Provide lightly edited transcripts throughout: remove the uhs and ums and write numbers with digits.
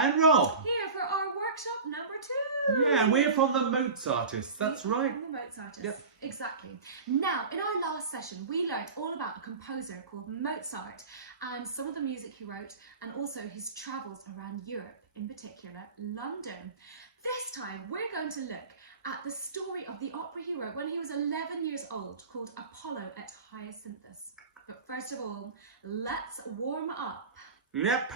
And Rob. Here for our workshop number 2. Yeah, and we're from the Mozartists. That's right. From the Mozartists. Yep. Exactly. Now, in our last session, we learned all about a composer called Mozart and some of the music he wrote and also his travels around Europe, in particular London. This time, we're going to look at the story of the opera he wrote when he was 11 years old called Apollo at Hyacinthus. But first of all, let's warm up. Yep.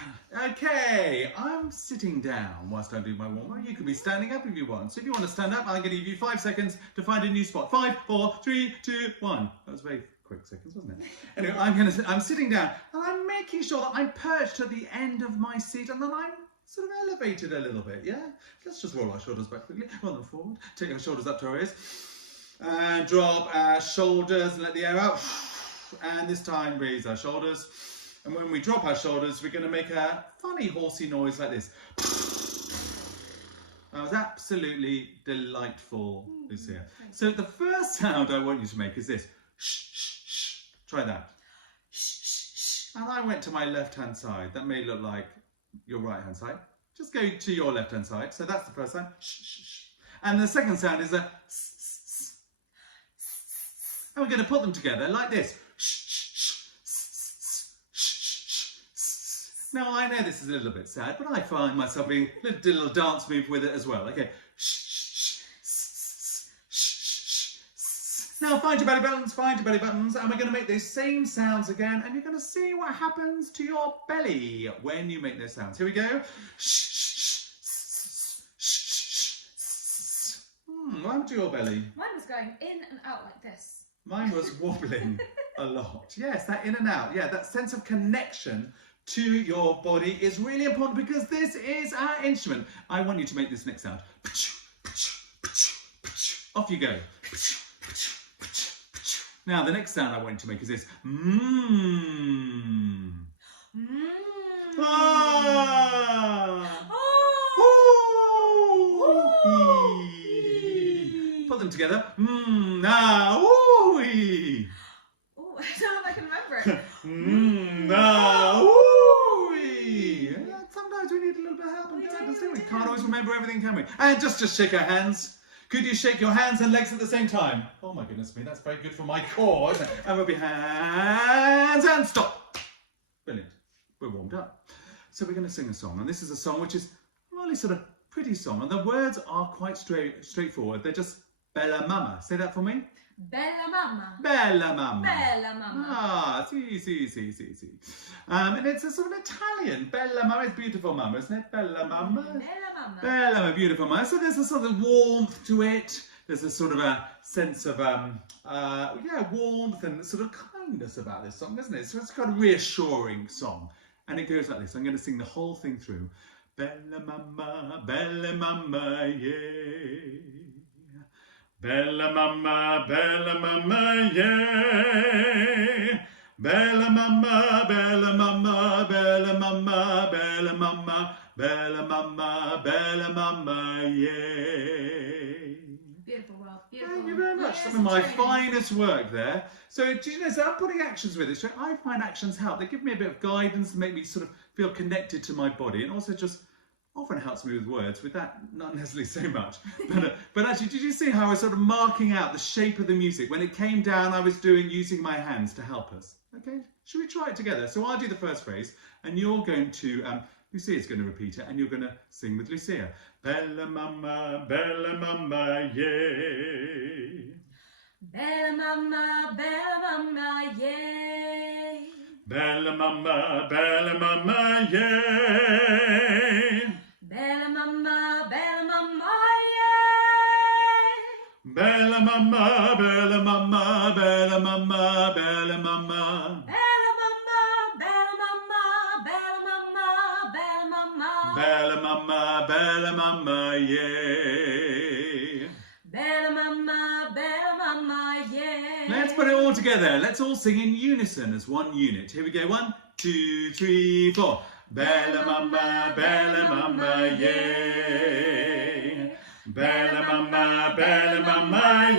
Okay, I'm sitting down whilst I do my warm-up. You can be standing up if you want. So if you want to stand up, I'm going to give you 5 seconds to find a new spot. 5, 4, 3, 2, 1. That was very quick seconds, wasn't it? Anyway, I'm sitting down and I'm making sure that I'm perched at the end of my seat and then I'm sort of elevated a little bit, yeah? Let's just roll our shoulders back quickly, roll them forward, take our shoulders up to our ears, and drop our shoulders and let the air out. And this time raise our shoulders. And when we drop our shoulders, we're going to make a funny horsey noise like this. That was absolutely delightful, Lucia. So the first sound I want you to make is this. Shh, shh, shh. Try that. Shh, shh, shh. And I went to my left-hand side. That may look like your right-hand side. Just go to your left-hand side. So that's the first sound. Shh, shh, shh. And the second sound is a s, s, s. And we're going to put them together like this. Shh, shh, shh. Now, I know this is a little bit sad, but I find myself being a little dance move with it as well. Okay. Now, find your belly buttons, and we're going to make those same sounds again, and you're going to see what happens to your belly when you make those sounds. Here we go. What happened to your belly? Mine was going in and out like this. Mine was wobbling a lot. Yes, that in and out. Yeah, that sense of connection to your body is really important because this is our instrument. I want you to make this next sound. Off you go. Now the next sound I want you to make is this. Ah. Put them together. Ah. Oh, I don't know if I can remember it. Sometimes we need a little bit of help and guidance, don't we? Can't always remember everything, can we? And just shake our hands. Could you shake your hands and legs at the same time? Oh my goodness me, that's very good for my core, isn't it? And we'll be hands and stop. Brilliant. We're warmed up. So we're going to sing a song, and this is a song which is a really sort of pretty song, and the words are quite straightforward. They're just Bella Mama. Say that for me. Bella Mama. Bella Mama. Bella Mama. Ah, si. And it's a sort of Italian. Bella Mama is beautiful mama, isn't it? Bella Mama. Bella Mama. Bella Mama, beautiful mama. So there's a sort of warmth to it. There's a sort of a sense of, warmth and sort of kindness about this song, isn't it? So it's kind of a reassuring song. And it goes like this. I'm going to sing the whole thing through. Bella Mama, yeah. Bella Mama, yeah. Bella Mama, Bella Mama, Bella Mama, Bella Mama, Bella Mama, Bella Mama, yeah. Beautiful, Rob. Beautiful. Thank you very much. Some of my finest work there. So, do you know, so I'm putting actions with it. So I find actions help. They give me a bit of guidance and make me sort of feel connected to my body, and also just often helps me with words. With that, not necessarily so much. But actually, did you see how I was sort of marking out the shape of the music? When it came down, I was using my hands to help us. Okay, should we try it together? So I'll do the first phrase, and you're going to, Lucia's going to repeat it, and you're going to sing with Lucia. Bella Mama, yeah. Bella Mama, yeah. Bella Mama, yeah. Bella Mama, yeah. Bella Mama, Bella Mama, Bella Mama, Bella Mama. Bella Mama, Bella Mama, Bella Mama, Bella Mama. Bella Mama, yeah. Bella Mama, yeah. Let's put it all together. Let's all sing in unison as one unit. Here we go. 1, 2, 3, 4. Bella Mama, yeah. Bella Mama, yeah. Bella Mama, Bella Mama,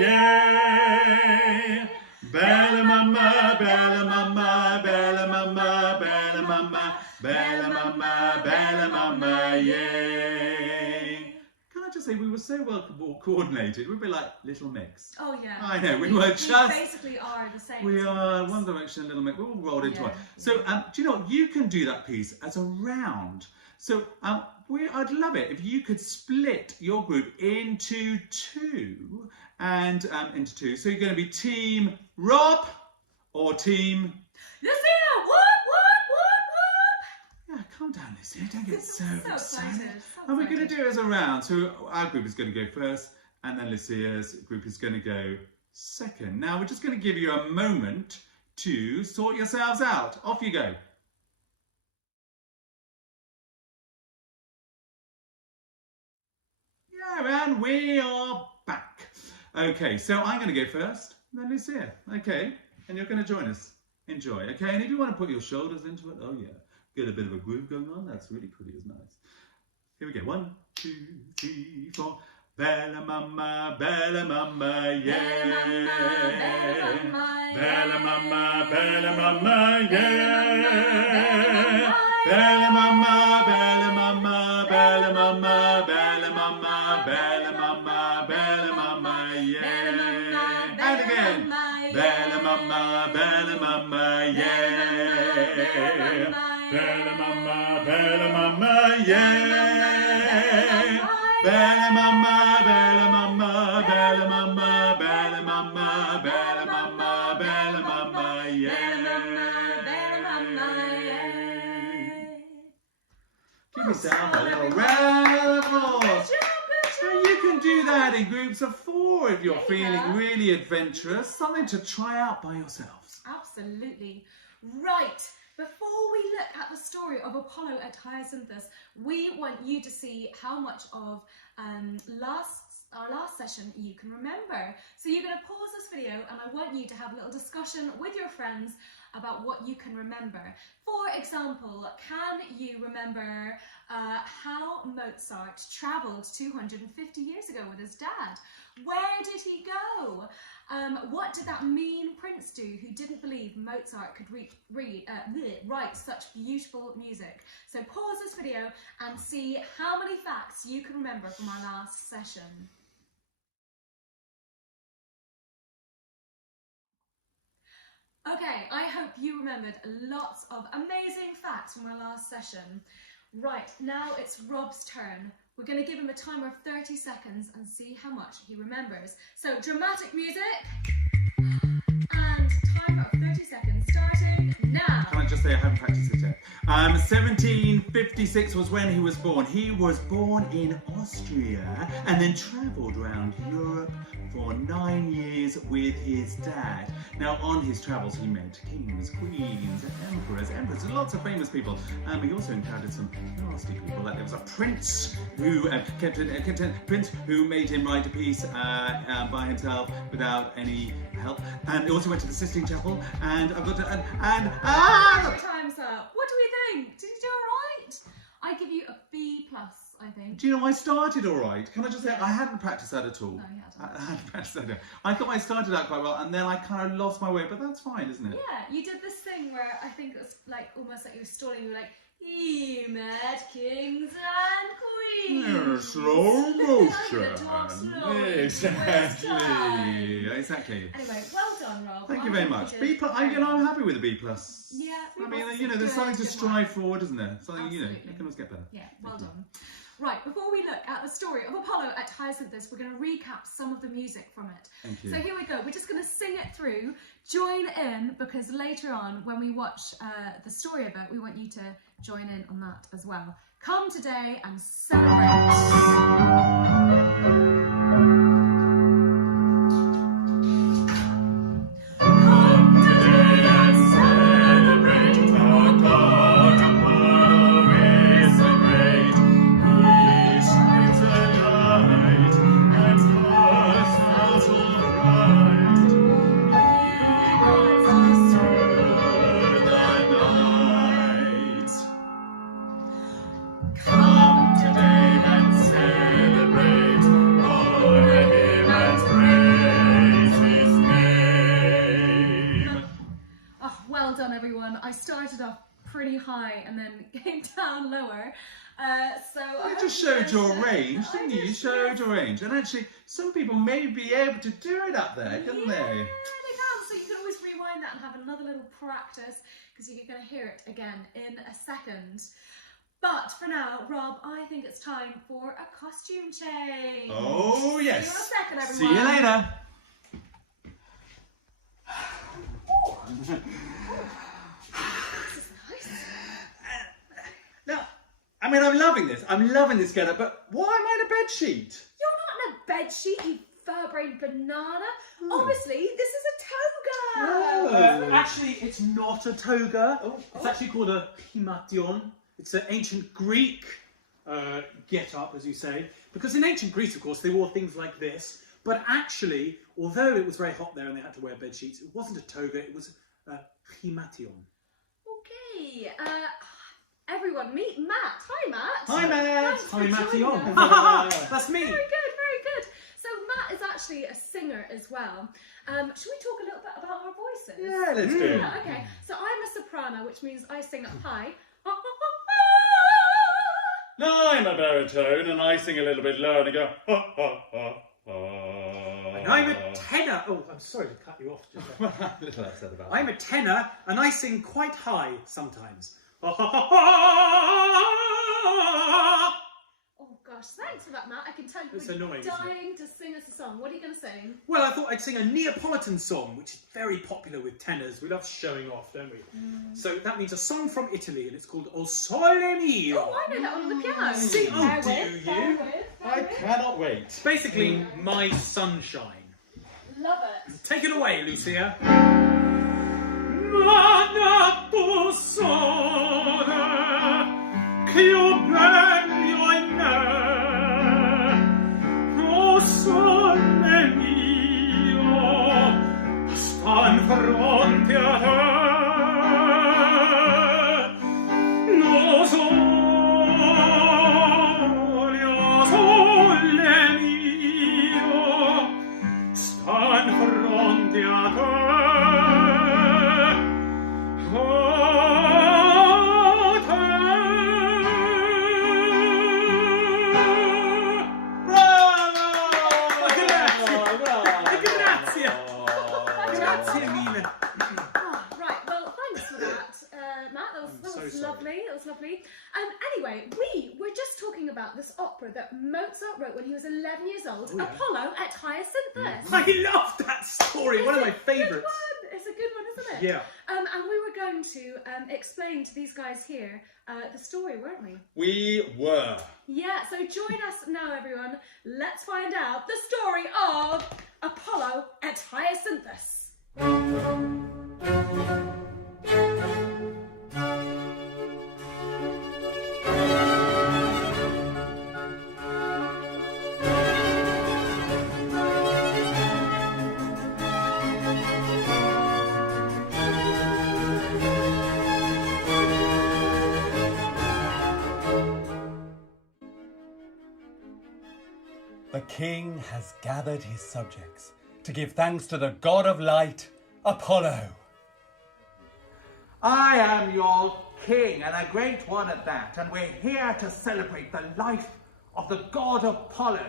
Bella Mama, Bella Mama, Bella Mama, Bella Mama, yay. Can I just say, we were so well coordinated. We'd be like Little Mix. Oh yeah. I know, we were just... basically are the same. We are One Direction, Little Mix. We all rolled into one. So, do you know what? You can do that piece as a round. So, I'd love it if you could split your group into two. So you're going to be Team Rob or Team... Lucia! Whoop! Yeah, calm down, Lucia. Don't get so excited. And we're going to do it as a round. So our group is going to go first, and then Lucia's group is going to go second. Now, we're just going to give you a moment to sort yourselves out. Off you go. Yeah, and we are back. Okay, so I'm going to go first, and then Lucia. Okay, and you're going to join us. Enjoy, okay? And if you want to put your shoulders into it, oh yeah, get a bit of a groove going on. That's really pretty, isn't it? Here we go. 1, 2, 3, 4. Bella mama, yeah. Bella mama, yeah. Bella mama, yeah. Bella mama, bella mama, bella mama, bella mama, bella mama, bella mama, yeah. And again. Bella mama, yeah. Bella mama, yeah. Bella mama, bella mama, bella mama, bella mama, bella mama, bella mama, yeah. Give yourself a little round of applause. So you can do that in groups of 4 if you're feeling really adventurous. Something to try out by yourselves. Absolutely. Right. Before we look at the story of Apollo at Hyacinthus, we want you to see how much of our last session you can remember. So you're going to pause this video and I want you to have a little discussion with your friends about what you can remember. For example, can you remember how Mozart travelled 250 years ago with his dad? Where did he go? What did that mean prince do who didn't believe Mozart could write such beautiful music? So pause this video and see how many facts you can remember from our last session. Okay, I hope you remembered lots of amazing facts from our last session. Right, now it's Rob's turn. We're going to give him a timer of 30 seconds and see how much he remembers. So, dramatic music, and timer of 30 seconds starting now. Can I just say I haven't practiced it yet? 1756 was when he was born. He was born in Austria and then travelled around Europe for 9 years with his dad. Now, on his travels, he met kings, queens, emperors, empresses, lots of famous people. He also encountered some nasty people. Like there was a prince who prince who made him write a piece by himself without any help. And he also went to the Sistine Chapel. And I've got to Time's up. What do we think? Did you do all right? I give you a B+. I think. Do you know, I started all right. Can I just say, I hadn't practiced that at all. No, you hadn't. I hadn't practiced that. I thought I started out quite well, and then I kind of lost my way, but that's fine, isn't it? Yeah, you did this thing where I think it was like almost like you were stalling. You were like, he met kings and queens. Yeah, slow motion. Talk slowly. Exactly. Anyway, well done, Rob. Thank you very much. B+. I'm happy with a B+. Yeah. I mean, you know, there's something to strive forward, isn't there? Something, you know, you can always get better. Yeah, well done. Right, before we look at the story of Apollo at Hyacinthus, we're going to recap some of the music from it. Thank you. So here we go. We're just going to sing it through. Join in, because later on, when we watch the story of it, we want you to join in on that as well. Come today and celebrate. I started off pretty high and then came down lower. You just showed your range, didn't you? You showed your range. And actually, some people may be able to do it up there, couldn't Yeah, they? they can. So you can always rewind that and have another little practice because you're going to hear it again in a second. But for now, Rob, I think it's time for a costume change. Oh, yes. See you in a second, everyone. See you later. This is nice. Now, I mean, I'm loving this. I'm loving this getup, but why am I in a bed sheet? You're not in a bed sheet, you fur-brained banana. Obviously, this is a toga. Actually, it's not a toga. It's actually called a himation. It's an ancient Greek get-up, as you say. Because in ancient Greece, of course, they wore things like this. But actually, although it was very hot there and they had to wear bed sheets, it wasn't a toga, it was a himation. Okay, everyone meet Matt. Hi, Matt. Hi, Matt. Thanks for joining us. That's me. Very good, very good. So Matt is actually a singer as well. Should we talk a little bit about our voices? Yeah, let's do it. Yeah, okay. So I'm a soprano, which means I sing up high. No, I'm a baritone and I sing a little bit low and I go, ha, ha, ha, ha. And I'm a tenor. Oh, I'm sorry to cut you off. Just A little upset about I'm a tenor and I sing quite high sometimes. Oh gosh, thanks for that, Matt. I can tell you It's were annoying, isn't it? dying to sing us a song. What are you going to sing? Well, I thought I'd sing a Neapolitan song, which is very popular with tenors. We love showing off, don't we? So that means a song from Italy, and it's called O Sole Mio. Oh, I know that one on the piano. See, Bear oh, with, do bear you? with, I bear with. cannot wait. It's basically my sunshine. Love it. Take it away, Lucia. Mana tu sole, più bello in me, o sole mio, sta in fronte a te. No sole mio, sta in fronte a te. Right, well, thanks for that, Matt. That was lovely. That was lovely. Anyway, we were just talking about this opera that Mozart wrote when he was 11 years old, Apollo at Hyacinthus. I love that story. One of my favourites. It's a good one, isn't it? Yeah. And we were going to explain to these guys here the story, weren't we? We were. Yeah, so join us now, everyone. Let's find out the story of Apollo at Hyacinthus. The king has gathered his subjects to give thanks to the god of light, Apollo. I am your king, and a great one at that, and we're here to celebrate the life of the god Apollo.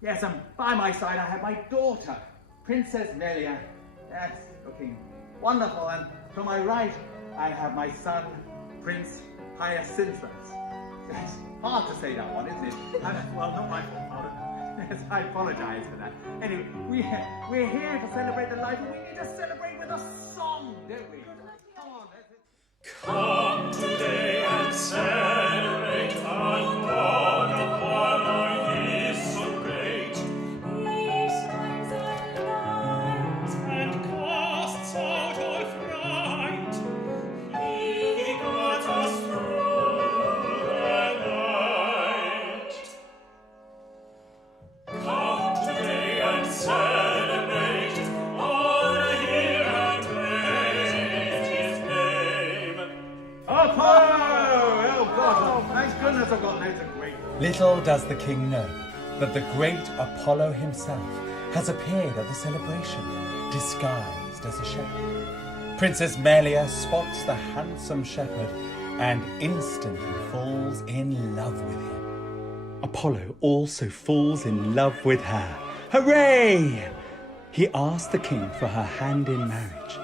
Yes, and by my side I have my daughter, Princess Melia. Yes, looking wonderful, and to my right I have my son, Prince Hyacinthus. It's hard to say that one, isn't it? Well, not my fault, Father. Yes, I apologise for that. Anyway, we're here to celebrate the life, and we need to celebrate with a song, don't we? Come on, let's... Come today and celebrate our God Apollo, he is so great. He shines our light and casts out all fright. He guides us through the night. Come today and celebrate, honor him and praise his name. Apollo! Oh, God, thank goodness I've got loads of great... Little does the king know that the great Apollo himself has appeared at the celebration, disguised as a shepherd. Princess Melia spots the handsome shepherd and instantly falls in love with him. Apollo also falls in love with her. Hooray! He asks the king for her hand in marriage.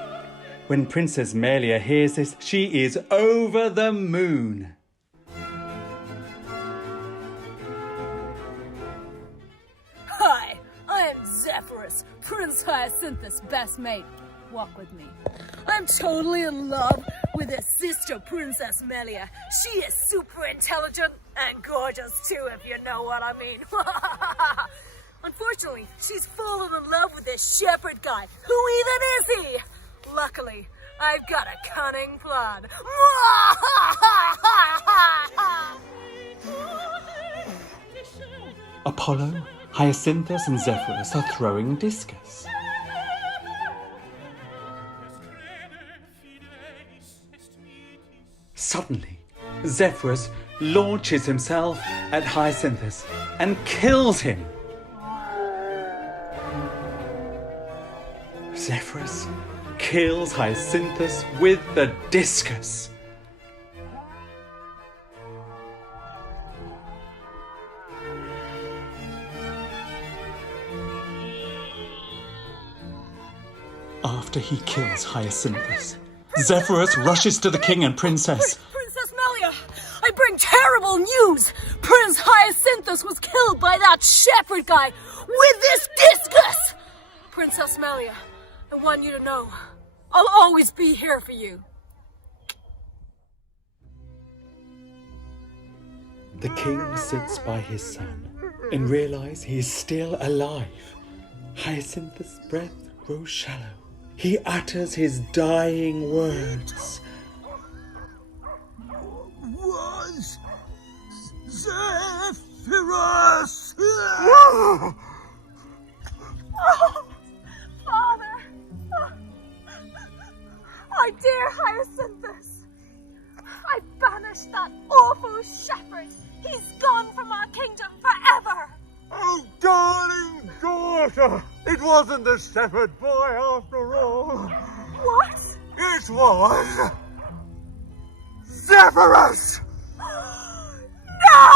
When Princess Melia hears this, she is over the moon. Hi, I am Zephyrus, Prince Hyacinthus' best mate. Walk with me. I'm totally in love with his sister, Princess Melia. She is super intelligent and gorgeous too, if you know what I mean. Unfortunately, she's fallen in love with this shepherd guy. Who even is he? Luckily, I've got a cunning plan. Apollo, Hyacinthus and Zephyrus are throwing discus. Suddenly, Zephyrus launches himself at Hyacinthus and kills him. Zephyrus kills Hyacinthus with the discus. After he kills Hyacinthus, Zephyrus rushes to the king and princess. Princess Melia, I bring terrible news. Prince Hyacinthus was killed by that shepherd guy with this discus. Princess Melia, I want you to know, I'll always be here for you. The king sits by his son and realizes he is still alive. Hyacinthus' breath grows shallow. He utters his dying words. Was Zephyrus! Oh, Father! My dear Hyacinthus! I banished that awful shepherd. He's gone from our kingdom forever. Oh, darling daughter! It wasn't the shepherd boy after all. What? It was Zephyrus! No!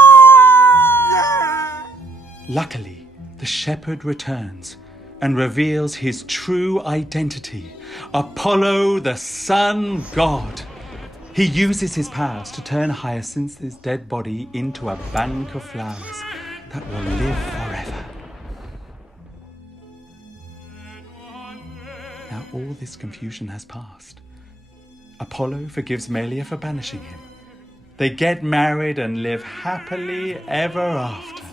Luckily, the shepherd returns and reveals his true identity, Apollo, the sun god. He uses his powers to turn Hyacinthus' dead body into a bank of flowers that will live forever. Now all this confusion has passed. Apollo forgives Melia for banishing him. They get married and live happily ever after.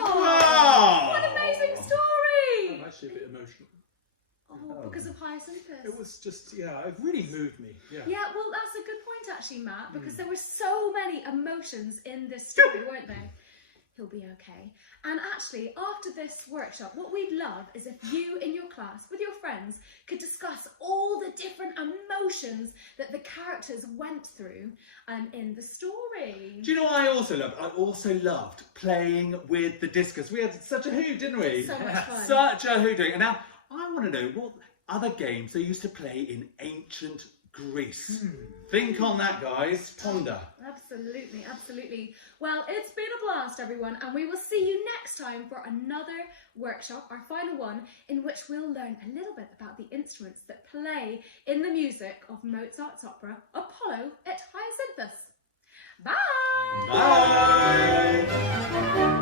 Oh, what an amazing story! I'm actually a bit emotional. Oh, because of Hyacinthus. It was just, yeah, it really moved me. Yeah. Yeah, well, that's a good point actually, Matt, because there were so many emotions in this story, weren't there? He'll be okay. And actually, after this workshop, what we'd love is if you in your class, with your friends, could discuss all the different emotions that the characters went through in the story. Do you know what I also loved? I also loved playing with the discus. We had such a hoot, didn't we? So much fun. Such a hoot. And now, I want to know what other games they used to play in ancient Greece. Think on that, guys. Ponder. Absolutely, absolutely. Well, it's been a blast, everyone, and we will see you next time for another workshop, our final one, in which we'll learn a little bit about the instruments that play in the music of Mozart's opera Apollo et Hyacinthus. Bye! Bye!